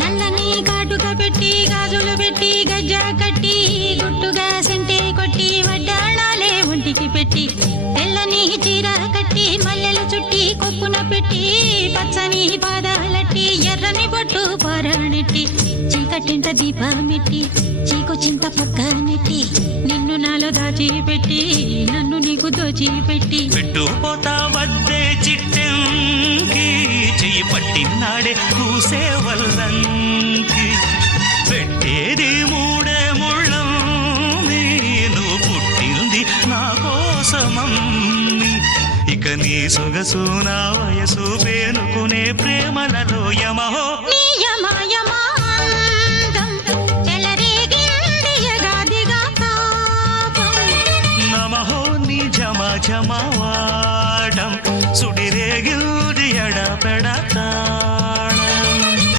నల్లని కాటుక పెట్టి గాజులు పెట్టి గజ్జ కట్టి గుట్టుగా సెంటే కొట్టి వడ్డాణాలే ఒంటికి పెట్టి తెల్లని చీర కట్టి మల్లెలు చుట్టి కొప్పున పెట్టి పచ్చని పాదాలట్టి ఎర్రని బొట్టు పారాణెట్టి చీకటింట దీపమెట్టి చీకు చింత పక్క నెట్టి నిన్ను నాలో దాచిపెట్టి నన్ను నీకు దోచిపెట్టి పెట్టుపోతా వద్దే చిట్టెంకి చెయ్యి పట్టినాడే కూసే వల్లంకి పెట్టేది మూడే ముళ్ళం నువ్వు పుట్టింది నా కోసమమ్మి ఇక నీ సొగసు నా వయసు పేనుకునే ప్రేమలలో యమహో